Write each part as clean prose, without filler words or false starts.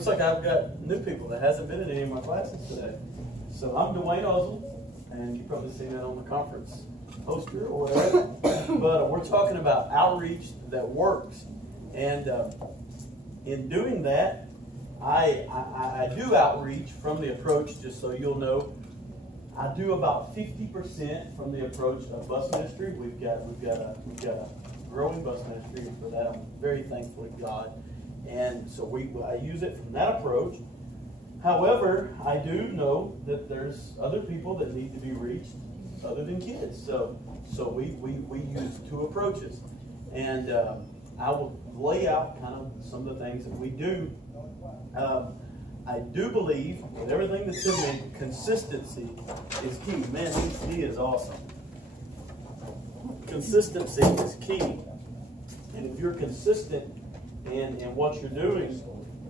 looks like I've got new people that hasn't been in any of my classes today. So I'm Dwayne Uzzle, and you've probably seen that on the conference poster or whatever. But we're talking about outreach that works. And in doing that, I do outreach from the approach, just so you'll know. I do about 50% from the approach of bus ministry. We've got a growing bus ministry, and for that I'm very thankful to God. And so I use it from that approach. However, I do know that there's other people that need to be reached other than kids. So we use two approaches. And I will lay out kind of some of the things that we do. I do believe with everything that's in me, consistency is key. Man, CMC is awesome. Consistency is key. And if you're consistent in what you're doing,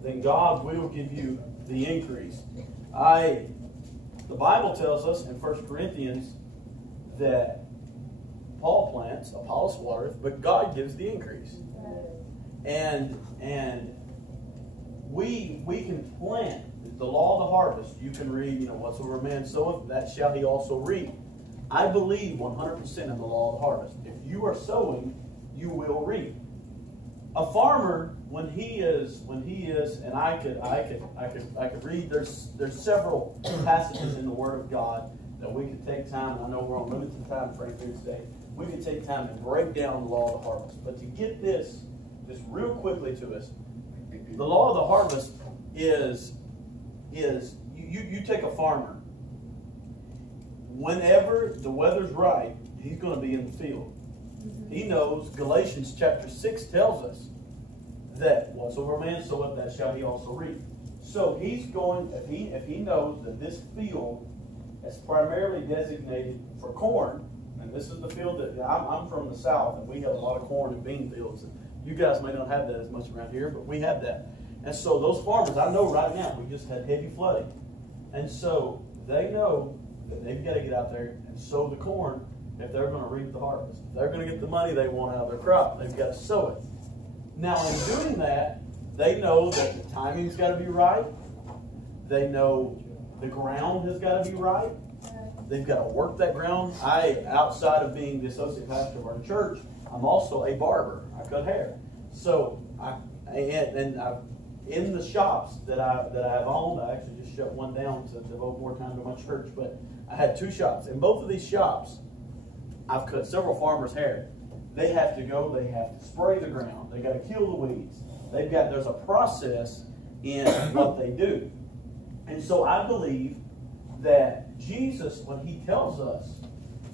then God will give you the increase. The Bible tells us in 1 Corinthians that Paul plants, Apollos watereth, but God gives the increase. And we can plant. The law of the harvest, you can read, whatsoever a man soweth, that shall he also reap. I believe 100% in the law of the harvest. If you are sowing, you will reap. A farmer, when he is, and I could read. There's several passages in the Word of God that we could take time. And I know we're on limited time frame here today. We could take time to break down the law of the harvest. But to get this just real quickly to us, the law of the harvest is you take a farmer. Whenever the weather's right, he's going to be in the field. He knows, Galatians chapter 6 tells us that whatsoever a man soweth, that shall he also reap. So he's going, if he knows that this field is primarily designated for corn, and this is the field that I'm from the south, and we have a lot of corn and bean fields. And you guys may not have that as much around here, but we have that. And so those farmers, I know right now, we just had heavy flooding. And so they know that they've got to get out there and sow the corn if they're going to reap the harvest. If they're going to get the money they want out of their crop, they've got to sow it. Now, in doing that, they know that the timing's got to be right. They know the ground has got to be right. They've got to work that ground. Outside of being the associate pastor of our church, I'm also a barber. I cut hair. So, in the shops that I've owned, I actually just shut one down to devote more time to my church. But I had two shops. In both of these shops, I've cut several farmers' hair. They have to go. They have to spray the ground. They got to kill the weeds. There's a process in what they do. And so I believe that Jesus, when he tells us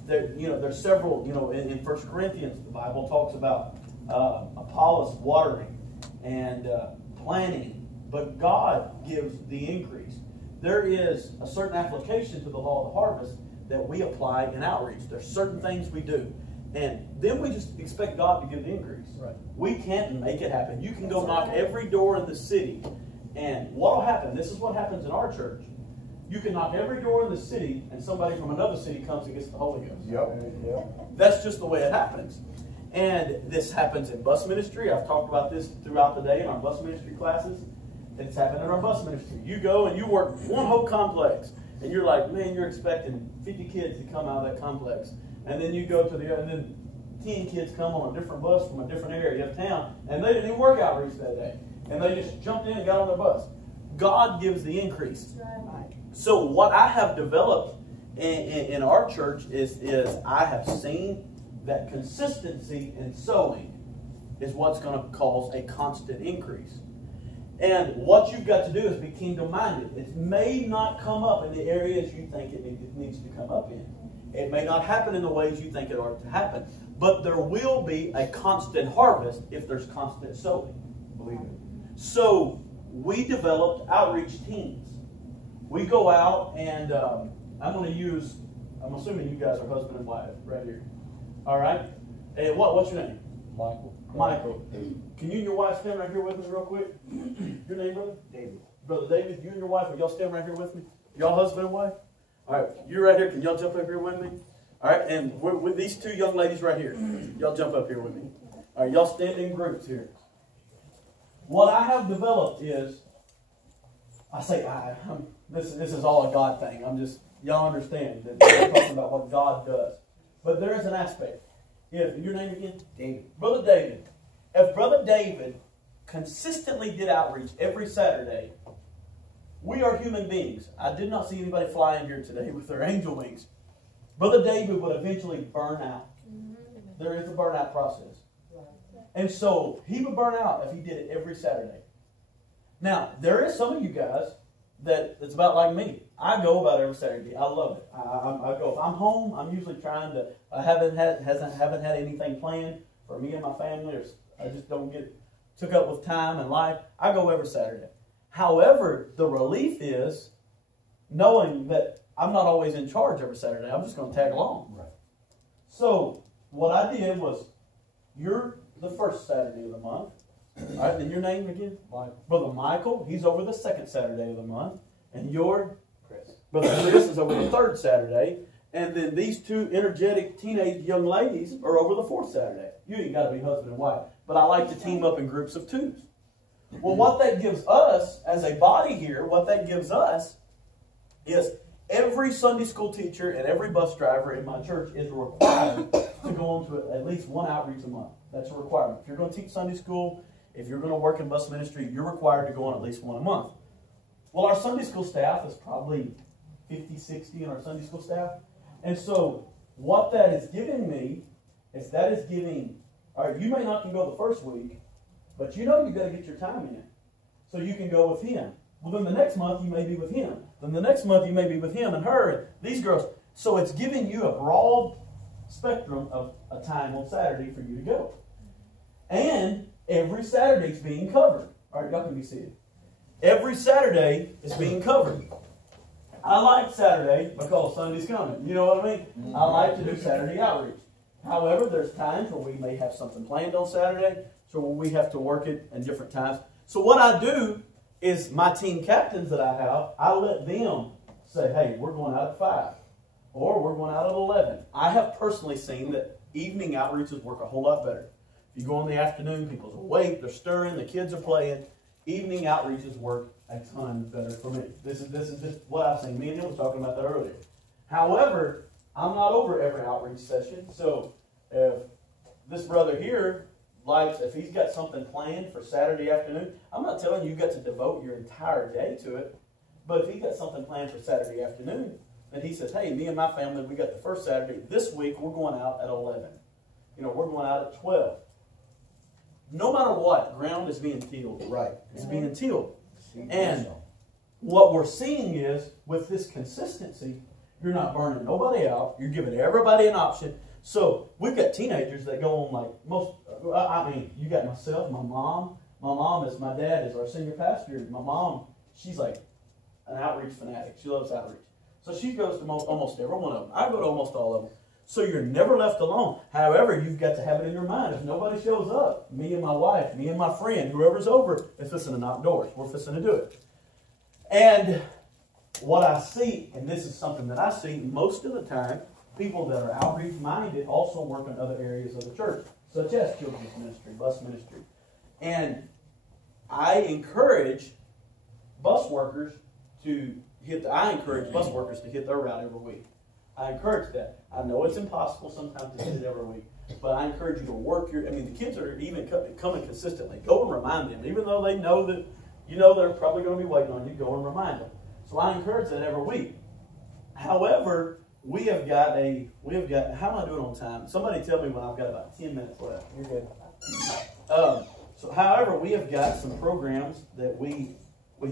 that, there's several, in 1 Corinthians, the Bible talks about Apollos watering and planting, but God gives the increase. There is a certain application to the law of the harvest that we apply in outreach. There's certain things we do. And then we just expect God to give the increase. Right. We can't make it happen. You can go knock every door in the city, and what will happen? This is what happens in our church. You can knock every door in the city, and somebody from another city comes and gets the Holy Ghost. Yep. That's just the way it happens. And this happens in bus ministry. I've talked about this throughout the day in our bus ministry classes. It's happened in our bus ministry. You go and you work one whole complex, and you're like, man, you're expecting 50 kids to come out of that complex. And then you go to the other, and then 10 kids come on a different bus from a different area of town, and they didn't even work outreach that day. And they just jumped in and got on their bus. God gives the increase. So what I have developed in our church is I have seen that consistency in sowing is what's going to cause a constant increase. And what you've got to do is be kingdom-minded. It may not come up in the areas you think it needs to come up in. It may not happen in the ways you think it ought to happen. But there will be a constant harvest if there's constant sowing. Believe it. So we developed outreach teams. We go out and I'm assuming you guys are husband and wife right here. All right? Hey, what's your name? Michael. Can you and your wife stand right here with me real quick? Your name, brother? David. Brother David, you and your wife, will y'all stand right here with me? Y'all husband and wife? All right, you right here. Can y'all jump up here with me? All right, and we're with these two young ladies right here. Y'all jump up here with me. All right, y'all stand in groups here. What I have developed is I say this is all a God thing. Y'all understand that we're talking about what God does. But there is an aspect. If your name again? David. Brother David. If Brother David consistently did outreach every Saturday, we are human beings. I did not see anybody fly in here today with their angel wings. Brother David would eventually burn out. There is a burnout process. And so he would burn out if he did it every Saturday. Now, there is some of you guys that's about like me. I go about every Saturday. I love it. I go. If I'm home, I'm usually trying to. I haven't had anything planned for me and my family, or I just don't get took up with time and life. I go every Saturday. However, the relief is knowing that I'm not always in charge every Saturday. I'm just going to tag along. Right. So what I did was, you're the first Saturday of the month. All right, then your name again? Michael. Brother Michael, he's over the second Saturday of the month. And your Chris. Brother Chris is over the third Saturday. And then these two energetic teenage young ladies are over the fourth Saturday. You ain't got to be husband and wife. But I like to team up in groups of twos. Well, what that gives us as a body here, what that gives us is every Sunday school teacher and every bus driver in my church is required to go on to at least one outreach a month. That's a requirement. If you're going to teach Sunday school, if you're going to work in bus ministry, you're required to go on at least one a month. Well, our Sunday school staff is probably 50, 60 in our Sunday school staff. And so what that is giving me is that is giving, all right, you may not can go the first week, but you know you've got to get your time in. So you can go with him. Well, then the next month you may be with him. Then the next month you may be with him and her and these girls. So it's giving you a broad spectrum of a time on Saturday for you to go. And every Saturday is being covered. All right, y'all can be seated. Every Saturday is being covered. I like Saturday because Sunday's coming. You know what I mean? I like to do Saturday outreach. However, there's times where we may have something planned on Saturday, so we have to work it in different times. So what I do is my team captains that I have, I let them say, hey, we're going out at 5. Or we're going out at 11. I have personally seen that evening outreaches work a whole lot better. If you go in the afternoon, people's awake, they're stirring, the kids are playing. Evening outreaches work a ton better for me. This is just what I've seen. Me and him were talking about that earlier. However, I'm not over every outreach session. So if this brother here likes, if he's got something planned for Saturday afternoon, I'm not telling you you've got to devote your entire day to it. But if he's got something planned for Saturday afternoon, and he says, hey, me and my family, we got the first Saturday. This week, we're going out at 11. We're going out at 12. No matter what, ground is being tilled. Right. It's being tilled. And what we're seeing is, with this consistency, you're not burning nobody out. You're giving everybody an option. So we've got teenagers that go on like you got myself, my mom. My dad is our senior pastor. My mom, she's like an outreach fanatic. She loves outreach. So she goes to almost every one of them. I go to almost all of them. So you're never left alone. However, you've got to have it in your mind. If nobody shows up, me and my wife, me and my friend, whoever's over, is fixing to knock doors. We're fixing to do it. And what I see, and this is something that I see most of the time, people that are outreach-minded also work in other areas of the church, such as children's ministry, bus ministry. And I encourage bus workers to hit their route every week. I encourage that. I know it's impossible sometimes to hit it every week, but I encourage you to work the kids are even coming consistently. Go and remind them, even though they know that, they're probably going to be waiting on you, go and remind them. So I encourage that every week. However, we have got, how am I doing on time? Somebody tell me when I've got about 10 minutes left. You're good. However, we have got some programs that we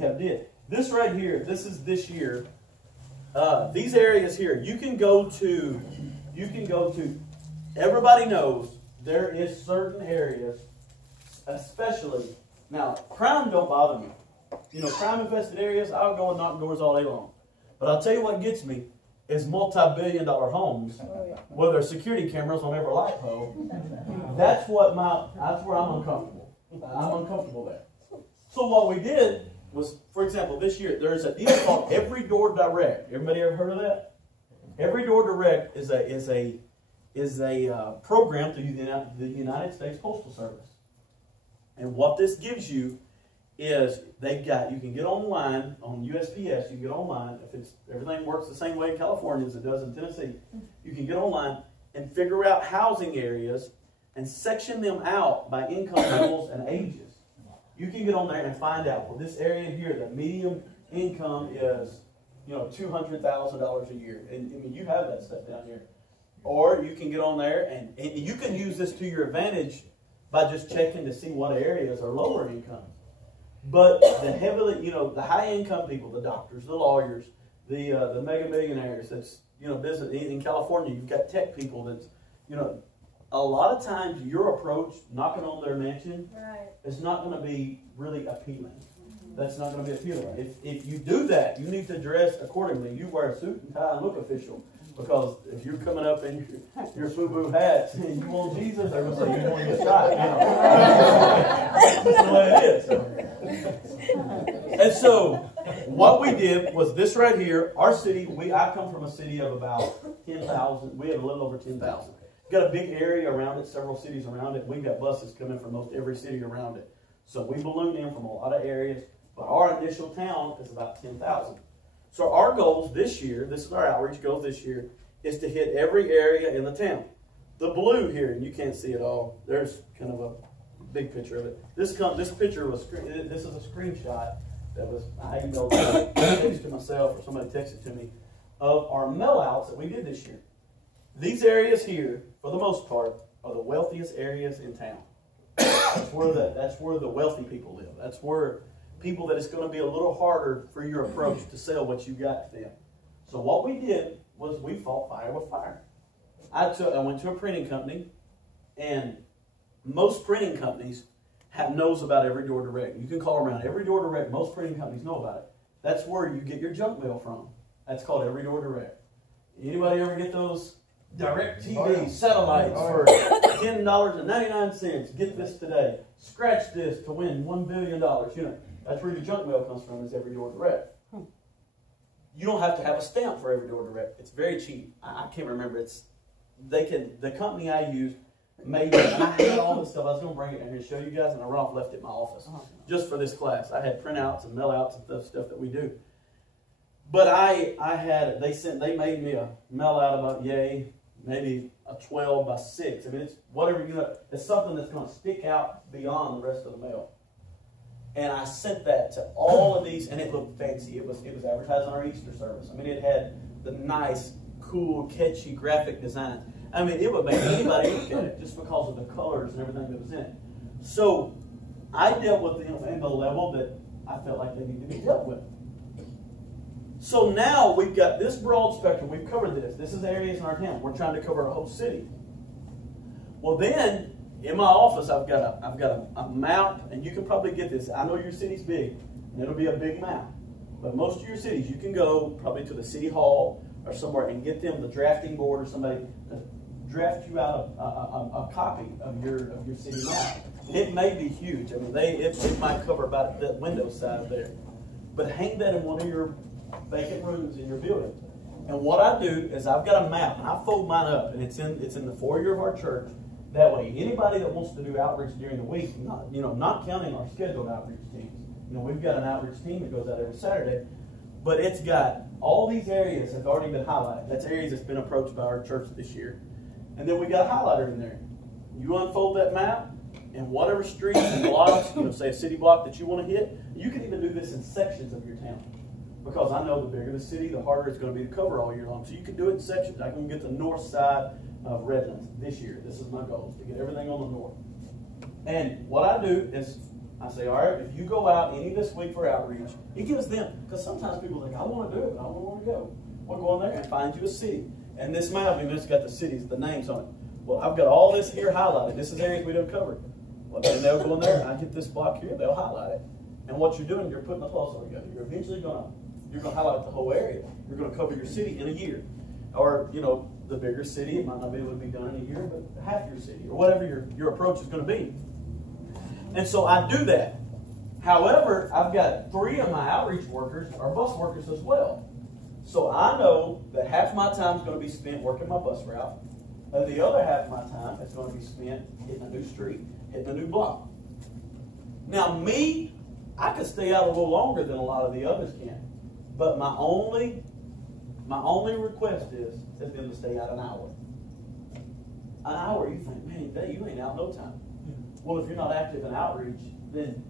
have did. This right here, this is this year. These areas here, you can go to, everybody knows there is certain areas, especially, now, crime don't bother me. Crime-infested areas, I'll go and knock doors all day long. But I'll tell you what gets me is multi-billion-dollar homes where there's security cameras on every light pole. That's where I'm uncomfortable. I'm uncomfortable there. So what we did was, for example, this year, there's a deal called Every Door Direct. Everybody ever heard of that? Every Door Direct is a program through the United States Postal Service. And what this gives you is you can get online on USPS, you can get online, if everything works the same way in California as it does in Tennessee, you can get online and figure out housing areas and section them out by income levels and ages. You can get on there and find out, well, this area here, the median income is, $200,000 a year. And I mean, you have that stuff down here. Or you can get on there and you can use this to your advantage by just checking to see what areas are lower income. But the heavily, the high income people, the doctors, the lawyers, the mega millionaires, that's, business in California, you've got tech people that's, a lot of times your approach, knocking on their mansion, is not going to be really appealing. That's not going to be appealing. If you do that, you need to dress accordingly. You wear a suit and tie and look official. Because if you're coming up in your FUBU hats and you want Jesus, they're going to say you want to get shot. That's the way it is. And so what we did was this right here. Our city, I come from a city of about 10,000. We have a little over 10,000. We've got a big area around it, several cities around it. We've got buses coming from most every city around it. So we balloon in from a lot of areas. But our initial town is about 10,000. So our goals this year, this is our outreach goal this year, is to hit every area in the town. The blue here, and you can't see it all. There's kind of a big picture of it. This picture was, this is a screenshot that was, I emailed it to myself or somebody texted to me, of our mail outs that we did this year. These areas here, for the most part, are the wealthiest areas in town. That's where the wealthy people live. That's where people that it's going to be a little harder for your approach to sell what you got to them. So what we did was we fought fire with fire. I went to a printing company, and most printing companies knows about Every Door Direct. You can call around Every Door Direct. Most printing companies know about it. That's where you get your junk mail from. That's called Every Door Direct. Anybody ever get those Direct TV satellites for $10.99? Get this today. Scratch this to win $1 billion. That's where your junk mail comes from, is Every Door Direct. You don't have to have a stamp for Every Door Direct. It's very cheap. I can't remember. The company I used made it, and I had all this stuff. I was going to bring it in here to show you guys, and I left it in my office just for this class. I had printouts and mail outs and stuff that we do. But they made me a mail out about maybe a 12 by 6. I mean, it's whatever, it's something that's going to stick out beyond the rest of the mail. And I sent that to all of these, and it looked fancy. It was advertised on our Easter service. I mean, it had the nice, cool, catchy graphic design. I mean, it would make anybody look at it just because of the colors and everything that was in it. So I dealt with them in the level that I felt like they needed to be dealt with. So now we've got this broad spectrum. We've covered this. This is areas in our town. We're trying to cover a whole city. Well, then in my office, I've got a map, and you can probably get this. I know your city's big, and it'll be a big map. But most of your cities, you can go probably to the city hall or somewhere and get them the drafting board or somebody to draft you out a copy of your city map. It may be huge. I mean, it might cover about the window side there. But hang that in one of your vacant rooms in your building. And what I do is I've got a map, and I fold mine up, and it's in the foyer of our church. That way, anybody that wants to do outreach during the week, not counting our scheduled outreach teams. We've got an outreach team that goes out every Saturday, but it's got all these areas have already been highlighted. That's areas that's been approached by our church this year. And then we got a highlighter in there. You unfold that map, and whatever streets and blocks, say a city block that you want to hit, you can even do this in sections of your town. Because I know the bigger the city, the harder it's going to be to cover all year long. So you can do it in sections. I can get the north side of Redlands this year. This is my goal, is to get everything on the north. And what I do is I say, all right, if you go out any this week for outreach, it gives them, because sometimes people think, I want to do it, I don't want to go. We'll go in there and find you a city. And this map, it's got the cities, the names on it. Well, I've got all this here highlighted. This is areas we don't cover. Well, then they'll go in there, I hit this block here, they'll highlight it. And what you're doing, you're putting a puzzle together. You're eventually going to highlight the whole area. You're going to cover your city in a year. Or, the bigger city, it might not be able to be done in a year, but half your city, or whatever your approach is going to be. And so I do that. However, I've got 3 of my outreach workers are bus workers as well. So I know that half my time is going to be spent working my bus route, and the other half of my time is going to be spent hitting a new street, hitting a new block. Now, me I could stay out a little longer than a lot of the others can. But my only request is them to stay out an hour. An hour, you think, man, you ain't out no time. Well, if you're not active in outreach, then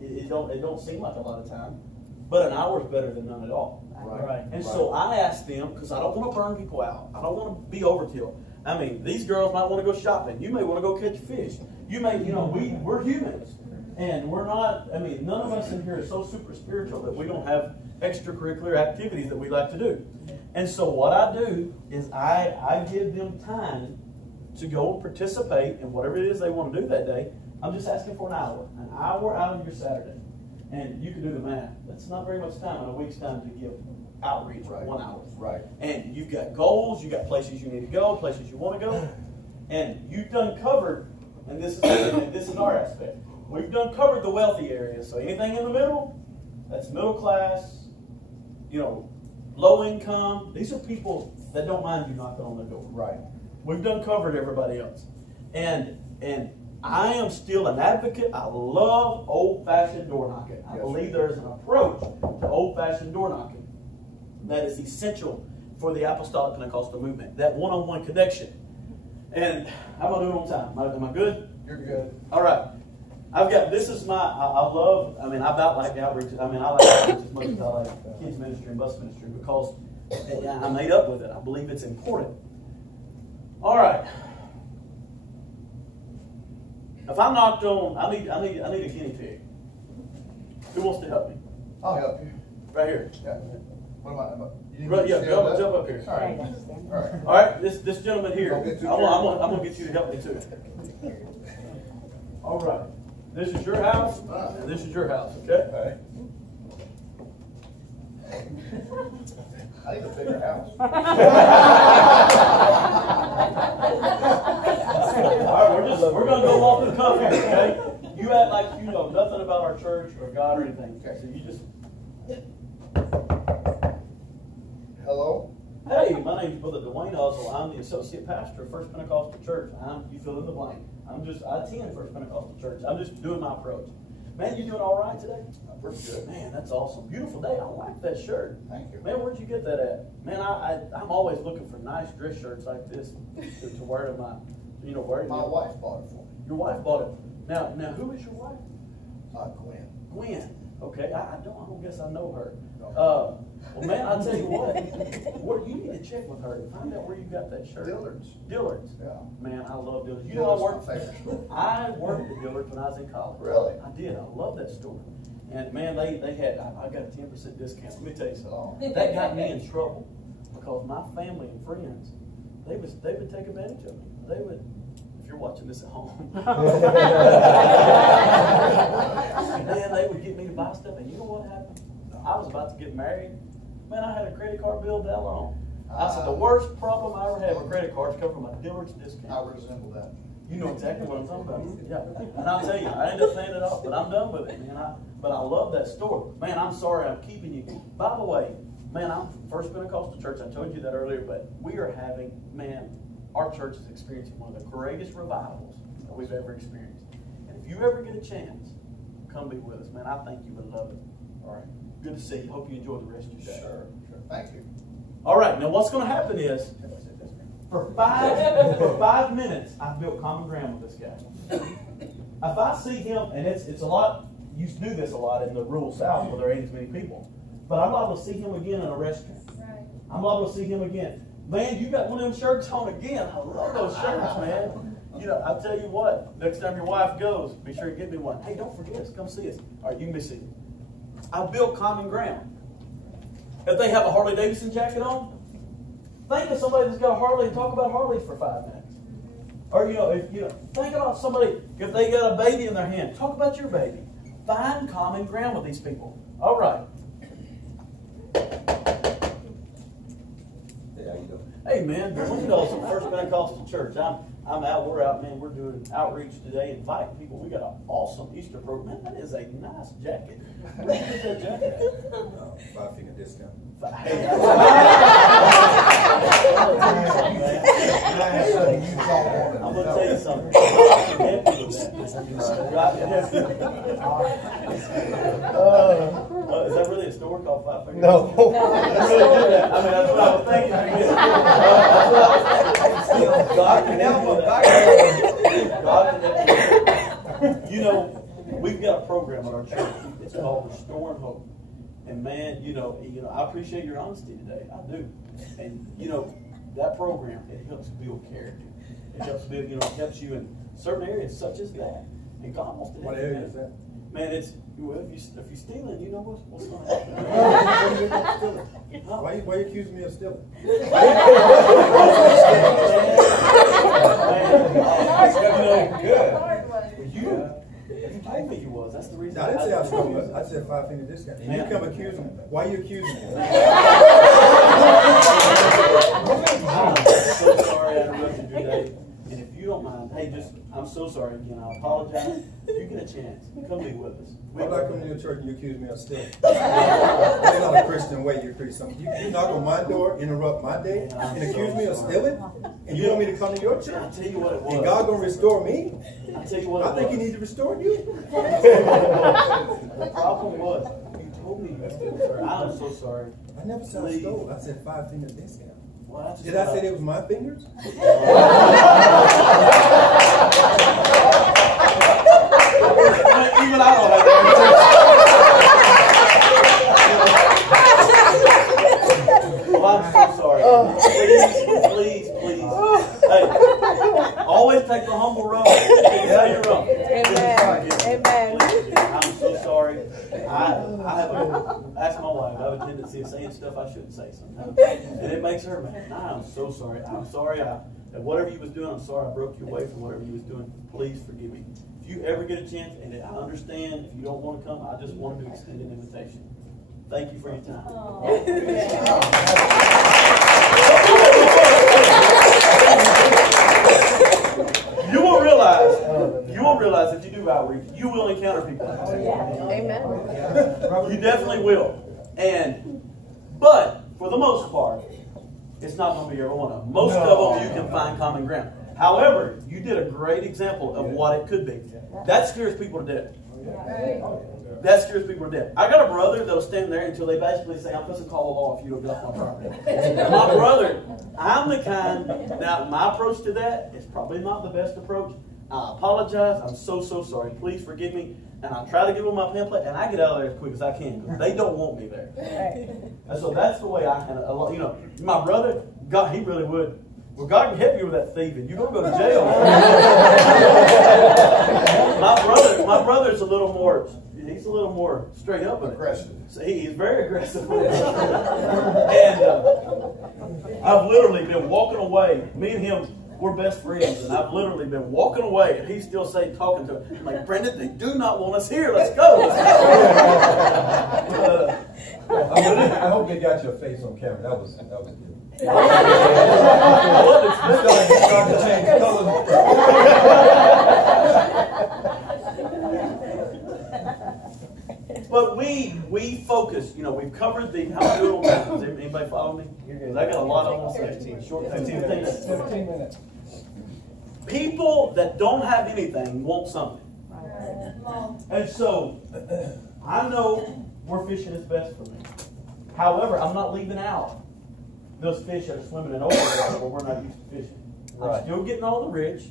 it don't seem like a lot of time. But an hour is better than none at all. Right. And so I asked them, because I don't want to burn people out. I don't want to be overkill. I mean, these girls might want to go shopping. You may want to go catch fish. You may, we're humans. And we're not, I mean, none of us in here are so super spiritual that we don't have extracurricular activities that we like to do. And so what I do is I give them time to go and participate in whatever it is they want to do that day. I'm just asking for an hour out of your Saturday. And you can do the math. That's not very much time in a week's time to give outreach, 1 hour. Right. And you've got goals, you've got places you need to go, places you want to go. And you've done covered, and this is our aspect. We've done covered the wealthy areas. So anything in the middle, that's middle class, low income. These are people that don't mind you knocking on the door. Right. We've done covered everybody else. And I am still an advocate. I love old-fashioned door knocking. I believe there is an approach to old-fashioned door knocking that is essential for the Apostolic Pentecostal movement, that one-on-one connection. And how am I doing on time? Am I good? You're good. All right. I about like outreach. I like outreach as much as I like kids ministry and bus ministry because I made up with it. I believe it's important. All right. If I'm knocked on, I need a guinea pig. Who wants to help me? I'll help you. Right here. Yeah. What am I? Jump up here. All right. All right. This gentleman here. I'm gonna get you to help me too. All right. This is your house, and this is your house. Okay. I need a bigger house. All right, we're gonna go off the cuff here, okay? You act like you know nothing about our church or God or anything. Okay, so you just. Hello. Hey, my name's Brother Dwayne Uzzle. I'm the associate pastor of First Pentecostal Church. You fill in the blank. I attend First Pentecostal Church. I'm just doing my approach. Man, you doing all right today? Pretty good. Man, that's awesome. Beautiful day. I like that shirt. Thank you. Man, where'd you get that at? Man, I'm always looking for nice dress shirts like this to wear to my, My wife bought it for me. Your wife bought it. Now, who is your wife? Gwen. Gwen. Okay, I don't guess I know her. Well, man, I'll tell you what. You need to check with her to find out where you got that shirt. Dillard's. Dillard's. Yeah. Man, I love Dillard's. I worked at Dillard's when I was in college. Really? I did. I love that store. And man, they had. I got a 10% discount. Let me tell you something. That got me in trouble because my family and friends, they would take advantage of me. They would. If you're watching this at home, man, they would get me to buy stuff. And you know what happened? I was about to get married. Man, I had a credit card bill that long. I said, the worst problem I ever had with credit cards come from my Dillard's discount. I resemble that. You know exactly what I'm talking about. Yeah. And I'll tell you, I ended up paying it off, but I'm done with it, man. But I love that store. Man, I'm sorry I'm keeping you. By the way, man, I'm from First Pentecostal Church. I told you that earlier, but we are having, man, our church is experiencing one of the greatest revivals that we've ever experienced. And if you ever get a chance, come be with us, man. I think you would love it. All right. Good to see you. Hope you enjoy the rest of your day. Sure. Thank you. All right. Now, what's going to happen is, for 5 minutes, I've built common ground with this guy. If I see him, and it's a lot, you do this a lot in the rural South where there ain't as many people, but I'm liable to see him again in a restaurant. Right. I'm liable to see him again. Man, you got one of them shirts on again. I love those shirts, man. I'll tell you what, next time your wife goes, be sure to get me one. Hey, don't forget us. Come see us. All right, you can be seated. I built common ground. If they have a Harley Davidson jacket on, think of somebody that's got a Harley and talk about Harleys for 5 minutes. Or, think about somebody, if they got a baby in their hand, talk about your baby. Find common ground with these people. All right. Hey, how you doing? Hey, man, it's from First Pentecostal Church. I'm out, we're out, man. We're doing outreach today, inviting people. We got an awesome Easter program. Man, that is a nice jacket. Where did you get that jacket at? 5 finger discount. Hey, I'm going to tell you something. I'm happy with that. Is that really a store called Five Fingers? No. I really did that. I mean, that's what I was thinking. That's what I was thinking. God can help us. God can help us. You know, we've got a program at our church. It's called Restoring Hope. And man, you know, I appreciate your honesty today. I do. And you know, that program, it helps build character. It helps build, it helps you in certain areas such as that. And God wants to help you. What area is that? Man, it's well, if you're stealing, you know what's going to happen. Why you accusing me of stealing? You told me you was. That's the reason. I didn't say I stole. I said 5 finger discount. And you come accusing me. Why are you accusing me? I'm so sorry I interrupted your day. And if you don't mind, hey, I'm so sorry again. I apologize. If you get a chance, come be with us. Why not come to your church and you accuse me of stealing? That's not a Christian way you accuse something. You knock on my door, interrupt my day, and accuse me of stealing? And you want me to come to your church? I'll tell you what it was. And God gonna restore me? I'll tell you what it was. I think He needs to restore you. The problem was, you told me you were stealing, sir. I'm so sorry. I never said I stole. I said 5 finger discount. Well, Did I say it was my fingers? Even I don't have that. Well, I'm so sorry. Please. Hey, always take the humble road. How you're wrong. Amen. I'm so sorry. I have ask my wife. I have a tendency of saying stuff I shouldn't say sometimes, and it makes her mad. I'm so sorry. I'm sorry. That whatever you was doing, I'm sorry I broke you away from whatever you was doing. Please forgive me. If you ever get a chance, and I understand if you don't want to come, I just wanted to extend an invitation. Thank you for your time. You will realize that you do outreach. You will encounter people like that. Amen. You definitely will. But for the most part, it's not going to be every one of them. Most of them you can find common ground. However, you did a great example of what it could be. That scares people to death. That scares people to death. I got a brother that'll stand there until they basically say, I'm supposed to call the law if you don't get off my property. My brother, I'm the kind, now my approach to that is probably not the best approach. I apologize. I'm so sorry. Please forgive me. And I try to give them my pamphlet, and I get out of there as quick as I can because they don't want me there. And so that's the way I handle it. My brother, God, he really would. Well, God can help you with that thieving. You're going to go to jail. my brother's a little more, he's a little more straight up. Aggressive. So he's very aggressive. And I've literally been walking away. Me and him, we're best friends, and I've literally been walking away, and he's still talking to him. I'm like, Brendan, they do not want us here. Let's go. I hope they got your face on camera. That was good. I wasn't expecting to change colors. But we focus, we've covered how many little mountains. Anybody follow me? I got a lot I want to say. Short 15 minutes. People that don't have anything want something. And so, I know we're fishing is best for me. However, I'm not leaving out those fish that are swimming in open water where we're not used to fishing. I'm still getting all the rich,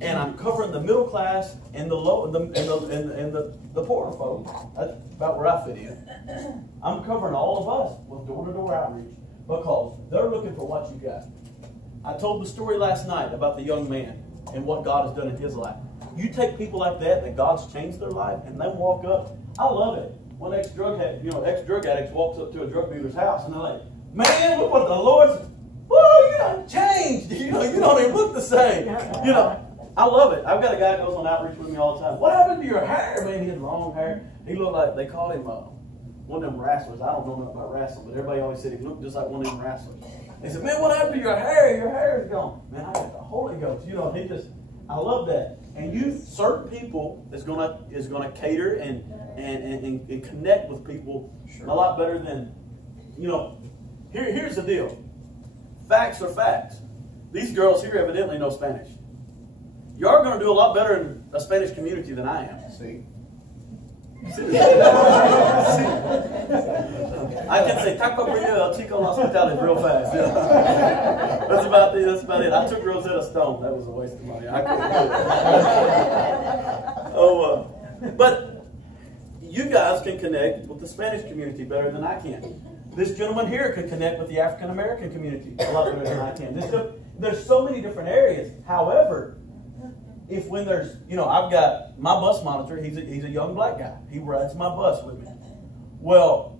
and I'm covering the middle class and the low and the poorer folks. That's about where I fit in. I'm covering all of us with door-to-door outreach because they're looking for what you got. I told the story last night about the young man and what God has done in his life. You take people like that God's changed their life, and they walk up. I love it when ex-drug addicts walks up to a drug dealer's house and they're like, "Man, look what the Lord's, you done changed. You don't even look the same." I love it. I've got a guy that goes on outreach with me all the time. "What happened to your hair?" Man, he had long hair. He looked like, they called him one of them wrestlers. I don't know nothing about wrestling, but everybody always said he looked just like one of them wrestlers. They said, "Man, what happened to your hair? Your hair is gone." Man, I got the Holy Ghost. I love that. And certain people is gonna cater and connect with people a lot better than, here's the deal. Facts are facts. These girls here evidently know Spanish. You are going to do a lot better a Spanish community than I am. See? I can say Taco Bell, El Chico Hospitality real fast. Yeah. That's about it. That's about it. I took Rosetta Stone. That was a waste of money. I couldn't do it. But you guys can connect with the Spanish community better than I can. This gentleman here can connect with the African American community a lot better than I can. There's so many different areas. However, if when there's, I've got my bus monitor, he's a young black guy. He rides my bus with me. Well,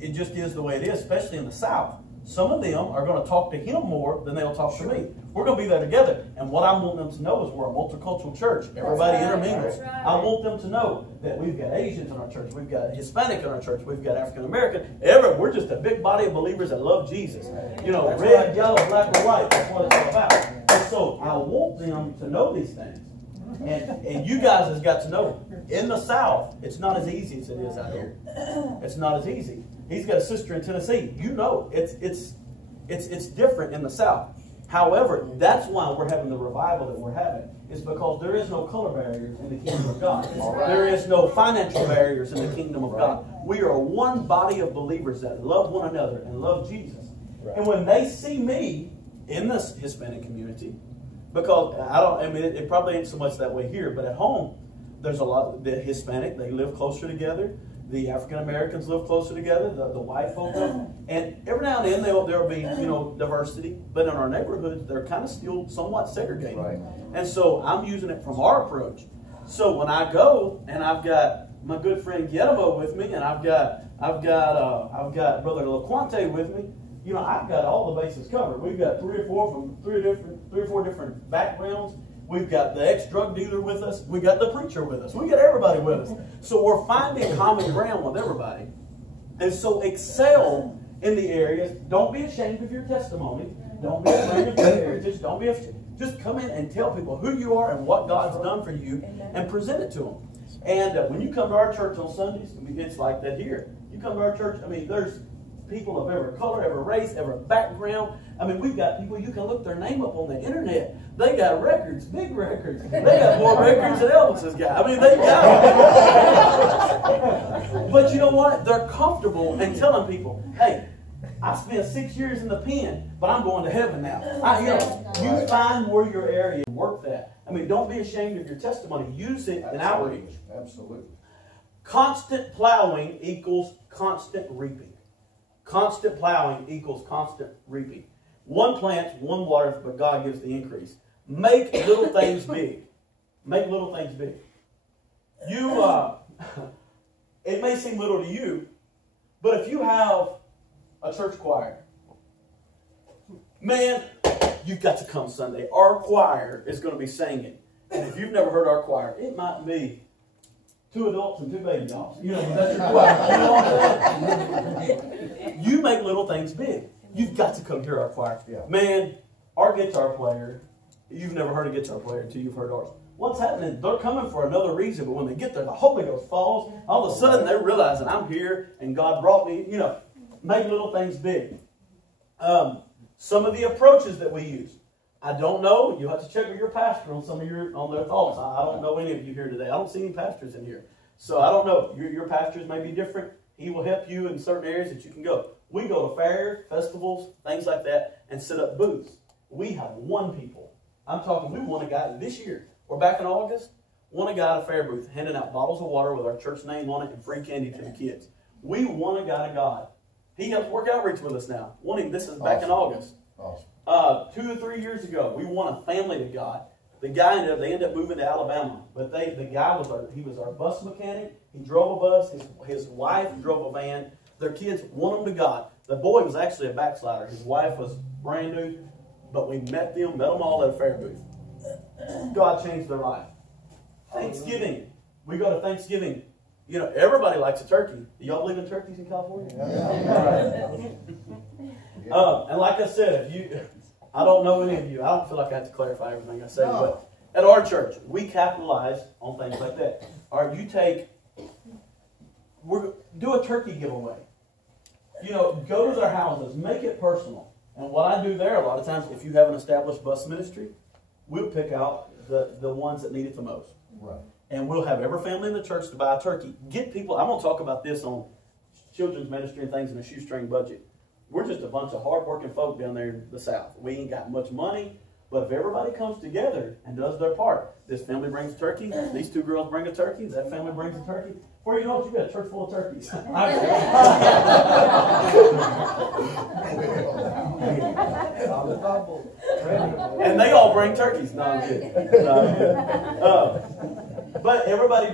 it just is the way it is, especially in the South. Some of them are going to talk to him more than they'll talk to me. We're going to be there together. And what I want them to know is we're a multicultural church. Everybody intermingles. Right. I want them to know that we've got Asians in our church. We've got Hispanic in our church. We've got African American. We're just a big body of believers that love Jesus. Red, yellow, black, or white. That's what it's all about. And so I want them to know these things. And you guys has got to know, in the South, it's not as easy as it is out here. It's not as easy. He's got a sister in Tennessee. It's different in the South. However, that's why we're having the revival that we're having. It's because there is no color barriers in the kingdom of God. Right. There is no financial barriers in the kingdom of God. We are one body of believers that love one another and love Jesus. Right. And when they see me in this Hispanic community, because it probably ain't so much that way here, but at home, there's a lot of the Hispanic, they live closer together. The African Americans live closer together, the white folk do. And every now and then there'll be, diversity, but in our neighborhoods, they're kind of still somewhat segregated. Right. And so I'm using it from our approach. So when I go and I've got my good friend Guillermo with me, and I've got Brother LaQuante with me, I've got all the bases covered. We've got three or four different backgrounds. We've got the ex-drug dealer with us. We got the preacher with us. We got everybody with us. So we're finding common ground with everybody. And so excel in the areas. Don't be ashamed of your testimony. Don't be afraid of your heritage. Don't be afraid. Just come in and tell people who you are and what God's done for you and present it to them. And when you come to our church on Sundays, it's like that here. You come to our church, there's people of every color, every race, every background. We've got people, you can look their name up on the internet. They got records, big records. They got more records than Elvis's got. They got them. But you know what? They're comfortable in telling people, hey, I spent 6 years in the pen, but I'm going to heaven now. You find where your area work that. Don't be ashamed of your testimony. Use it in outreach. Absolutely. Constant plowing equals constant reaping. Constant plowing equals constant reaping. One plants, one waters, but God gives the increase. Make little things big. Make little things big. It may seem little to you, but if you have a church choir, man, you've got to come Sunday. Our choir is going to be singing. And if you've never heard our choir, it might be 2 adults and 2 baby dolls. That's your choir. You make little things big. You've got to come hear our choir. Yeah. Man, our guitar player, you've never heard a guitar player until you've heard ours. What's happening? They're coming for another reason, but when they get there, the Holy Ghost falls. All of a sudden, they're realizing I'm here and God brought me. Make little things big. Some of the approaches that we use. I don't know. You have to check with your pastor on on their thoughts. I don't know any of you here today. I don't see any pastors in here. So I don't know. Your pastors may be different. He will help you in certain areas that you can go. We go to fairs, festivals, things like that, and set up booths. We have won people. I'm talking, we won a guy this year. We're back in August. Won a guy at a fair booth, handing out bottles of water with our church name on it and free candy to the kids. We won a guy to God. He helps work outreach with us now. Won him. This is back in August. Awesome. 2 or 3 years ago, we won a family to God. The guy they ended up moving to Alabama, but the guy was our bus mechanic. He drove a bus. His wife drove a van. Their kids won them to God. The boy was actually a backslider. His wife was brand new, but we met them all at a fair booth. God changed their life. Thanksgiving, we go to Thanksgiving. Everybody likes a turkey. Do y'all believe in turkeys in California? Yeah. And like I said, I don't know any of you. I don't feel like I have to clarify everything I say, but at our church, we capitalize on things like that. Do a turkey giveaway. Go to their houses, make it personal. And what I do there, a lot of times, if you have an established bus ministry, we'll pick out the ones that need it the most. Right. And we'll have every family in the church to buy a turkey. Get people, I'm going to talk about this on children's ministry and things in a shoestring budget. We're just a bunch of hardworking folk down there in the South. We ain't got much money, but if everybody comes together and does their part, this family brings a turkey, these two girls bring a turkey, that family brings a turkey. Before you know it, you've got a church full of turkeys. And they all bring turkeys. No, I'm kidding. But everybody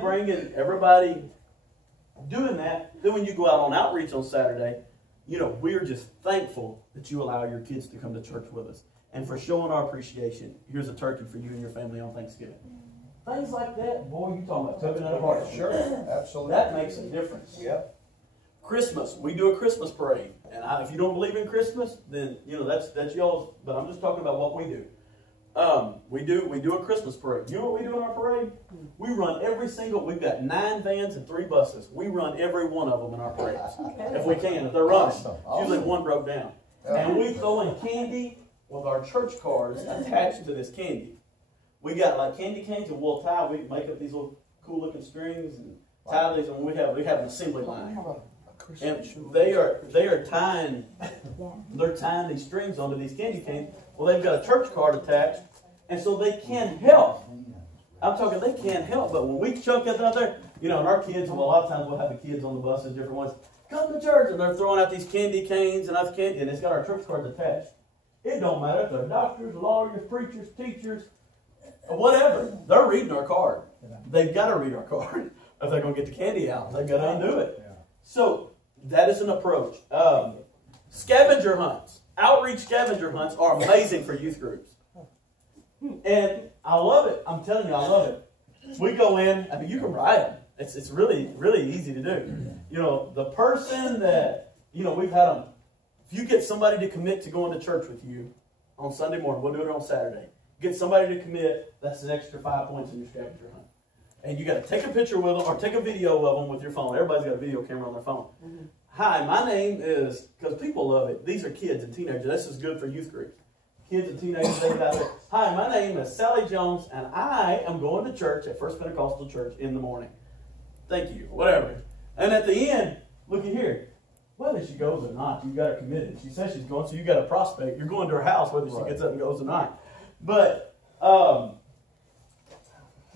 doing that. Then when you go out on outreach on Saturday, we're just thankful that you allow your kids to come to church with us. And for showing our appreciation, here's a turkey for you and your family on Thanksgiving. Things like that, boy, you talking about tugging at a heart. Sure, absolutely. That makes a difference. Yep. Christmas, we do a Christmas parade. And if you don't believe in Christmas, then, that's y'all's. But I'm just talking about what we do. We do a Christmas parade. You know what we do in our parade? We run we've got 9 vans and 3 buses. We run every one of them in our parades. If we can, if they're running. Usually one broke down. And we throw in candy with our church cards attached to this candy. We got like candy canes and we'll tie. We make up these little cool looking strings and tie these, and we have an assembly line. And they're tying these strings onto these candy canes. Well, they've got a church card attached, and so they can't help. I'm talking they can't help, but when we chunk it out there, and our kids, a lot of times we'll have the kids on the buses, different ones, come to church, and they're throwing out these candy canes and other candy, and it's got our church cards attached. It don't matter if they're doctors, lawyers, preachers, teachers, whatever. They're reading our card. They've got to read our card if they're going to get the candy out. They've got to undo it. So that is an approach. Scavenger hunts. Outreach scavenger hunts are amazing for youth groups. And I love it. I'm telling you, I love it. We go in. You can write them. It's really, really easy to do. The person that, we've had them. If you get somebody to commit to going to church with you on Sunday morning, we'll do it on Saturday. Get somebody to commit, that's an extra 5 points in your scavenger hunt. And you got to take a picture with them or take a video of them with your phone. Everybody's got a video camera on their phone. Mm-hmm. Hi, my name is, because people love it. These are kids and teenagers. This is good for youth groups. Kids and teenagers, they get out there. Hi, my name is Sally Jones, and I am going to church at First Pentecostal Church in the morning. Thank you, whatever. And at the end, looky here. Whether she goes or not, you got her committed. She says she's going, so you got a prospect. You're going to her house whether she gets up and goes or not. But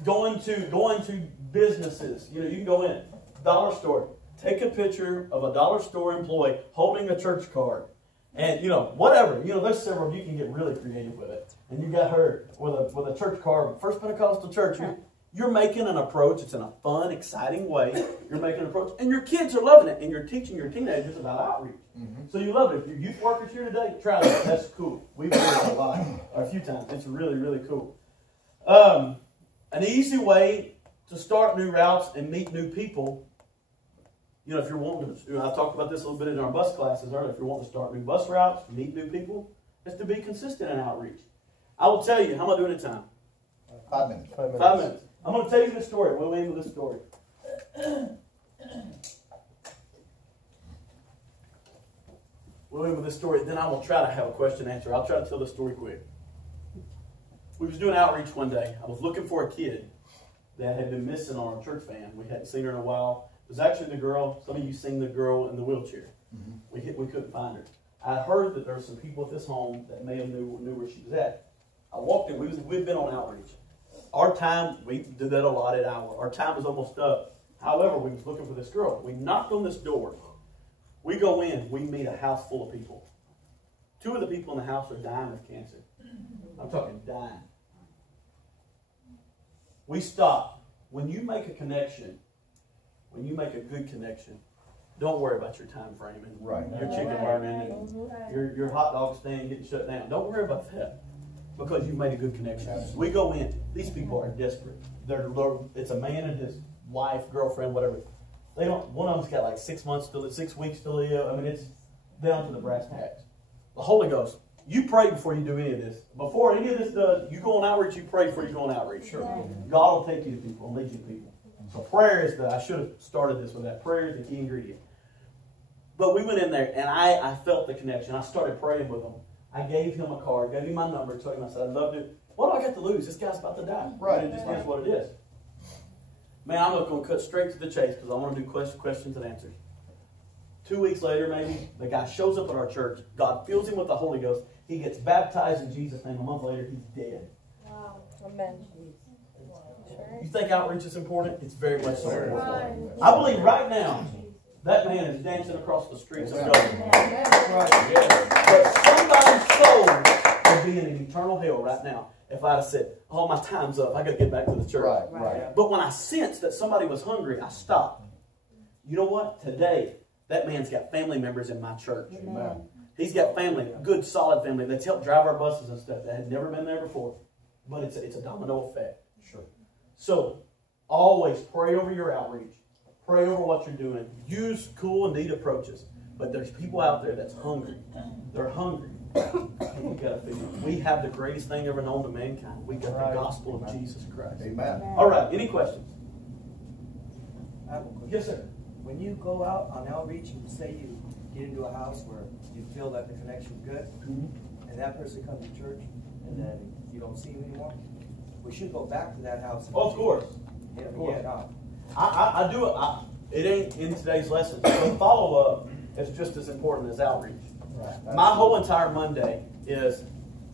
going to businesses, you can go in, dollar store, take a picture of a dollar store employee holding a church card. And, whatever. There's several, you can get really creative with it. And you got her with a church card, First Pentecostal Church. You're making an approach. It's in a fun, exciting way. You're making an approach. And your kids are loving it. And you're teaching your teenagers about outreach. Mm-hmm. So you love it. If your youth workers here today, try that. That's cool. We've done it a lot, or a few times. It's really, really cool. An easy way to start new routes and meet new people, if you're wanting to, I talked about this a little bit in our bus classes earlier. If you're wanting to start new bus routes, meet new people, is to be consistent in outreach. I will tell you, how am I doing in time? 5 minutes. 5 minutes. I'm going to tell you the story. We'll end with this story. We'll end with this story. Then I will try to have a question and answer. I'll try to tell this story quick. We was doing outreach one day. I was looking for a kid that had been missing on our church van. We hadn't seen her in a while. It was actually the girl. Some of you seen the girl in the wheelchair. Mm-hmm. We couldn't find her. I heard that there were some people at this home that may have knew where she was at. I walked in. We've been on outreach. Our time, we did that allotted hour. Our time was almost up. However, we was looking for this girl. We knocked on this door. We go in. We meet a house full of people. 2 of the people in the house are dying of cancer. I'm talking dying. We stop. When you make a connection, when you make a good connection, don't worry about your time frame and your chicken burning and your hot dog stand getting shut down. Don't worry about that. Because you've made a good connection. Absolutely. We go in. These people are desperate. It's a man and his wife, girlfriend, whatever. They don't. One of them's got like 6 weeks to live. It's down to the brass tacks. The Holy Ghost. You pray before you do any of this. Before any of this does, you go on outreach. You pray before you go on outreach. Sure. God will take you to people and lead you to people. So prayer is I should have started this with that. Prayer is the key ingredient. But we went in there and I felt the connection. I started praying with him. I gave him a card, gave him my number, told him, I said, I'd love to. What do I got to lose? This guy's about to die. Right. It just is what it is. Man, I'm not going to cut straight to the chase because I want to do questions and answers. 2 weeks later, maybe, the guy shows up at our church. God fills him with the Holy Ghost. He gets baptized in Jesus' name. A month later, he's dead. Wow. Amen. You think outreach is important? It's very much so important. I believe right now, that man is dancing across the streets of gold. But somebody's soul would be in an eternal hell right now if I'd have said, oh, my time's up. I got to get back to the church. Right. But when I sensed that somebody was hungry, I stopped. You know what? Today, that man's got family members in my church. Amen. He's got family, good, solid family that's helped drive our buses and stuff that had never been there before. But it's a domino effect. Sure. So, always pray over your outreach. Pray over what you're doing. Use cool and neat approaches. But there's people out there that's hungry. They're hungry. And we got to feed them. We have the greatest thing ever known to mankind. We got the gospel of Jesus Christ. Amen. All right. Any questions? I have a question. Yes, sir. When you go out on outreach and say you get into a house where you feel that the connection's good, and that person comes to church, and then you don't see him anymore, we should go back to that house. Oh, of course. Of course. I do it. It ain't in today's lesson. So follow-up is just as important as outreach. Right. My whole entire Monday is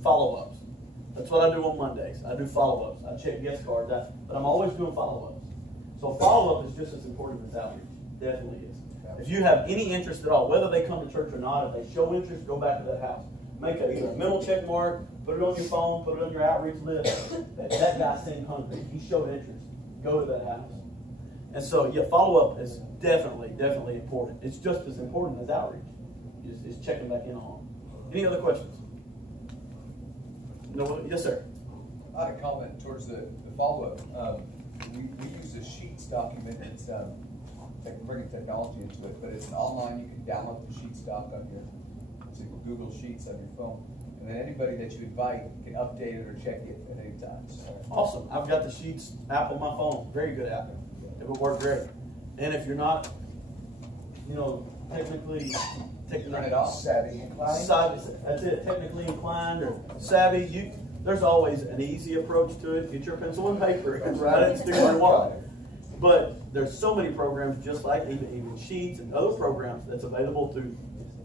follow-ups. That's what I do on Mondays. I do follow-ups. I check guest cards, but I'm always doing follow-ups. So follow-up is just as important as outreach. Definitely is. If you have any interest at all, whether they come to church or not, if they show interest, go back to that house. Make either a mental check mark, put it on your phone, put it on your outreach list. That guy seemed hungry. He showed interest. Go to that house. And so, yeah, follow-up is definitely important. It's just as important as outreach. Is checking back in on. Any other questions? No. Yes, sir. I had a comment towards the follow-up. We use a Sheets document. It's bringing technology into it, but it's an online. You can download the Sheets doc on your Google Sheets on your phone, and then anybody that you invite can update it or check it at any time. So. Awesome. I've got the Sheets app on my phone. Very good app. It will work great. And if you're not, technically Turn it off. Savvy inclined. That's it. Technically inclined or savvy. There's always an easy approach to it. Get your pencil and paper and write it, stick it in water. But there's so many programs, just like even Sheets and other programs that's available through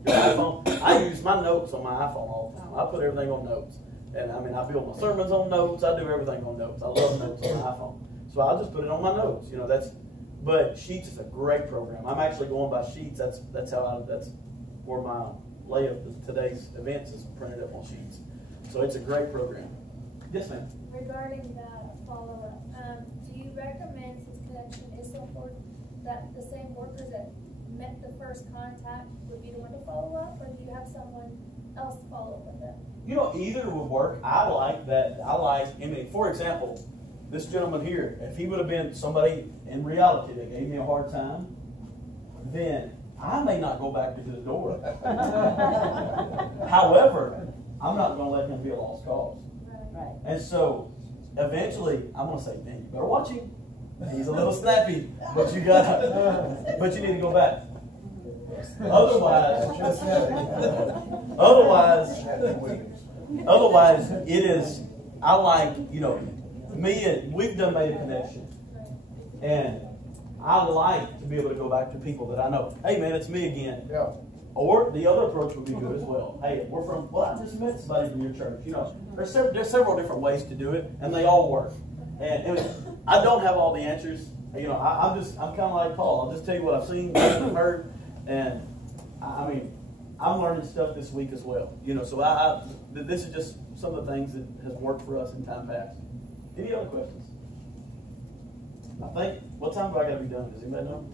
your iPhone. I use my notes on my iPhone all the time. I put everything on notes. And I build my sermons on notes. I do everything on notes. I love notes on my iPhone. So I'll just put it on my notes. But Sheets is a great program. I'm actually going by Sheets. That's where my layout of today's events is printed up on Sheets. So it's a great program. Yes, ma'am. Regarding the follow-up, do you recommend, since connection is so important, that the same workers that met the first contact would be the one to follow up, or do you have someone else follow up with them? Either would work. For example, this gentleman here, if he would have been somebody in reality that gave me a hard time, then I may not go back to the door. However, I'm not going to let him be a lost cause. Right. And so, eventually, I'm going to say, man, you better watch him. He's a little snappy, but you need to go back. Otherwise, it is. I like, me and we've done made a connection, and I like to be able to go back to people that I know. Hey, man, it's me again. Yeah. Or the other approach would be good as well. Hey, I just met somebody from your church. There's several different ways to do it, and they all work. And I don't have all the answers. I'm kind of like Paul. I'll just tell you what I've seen, heard, and I'm learning stuff this week as well. So this is just some of the things that has worked for us in time past. Any other questions? I think, what time do I got to be done? Does anybody know?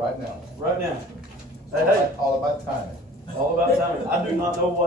Right now. Right now. Hey. All about timing. All about timing. I do not know what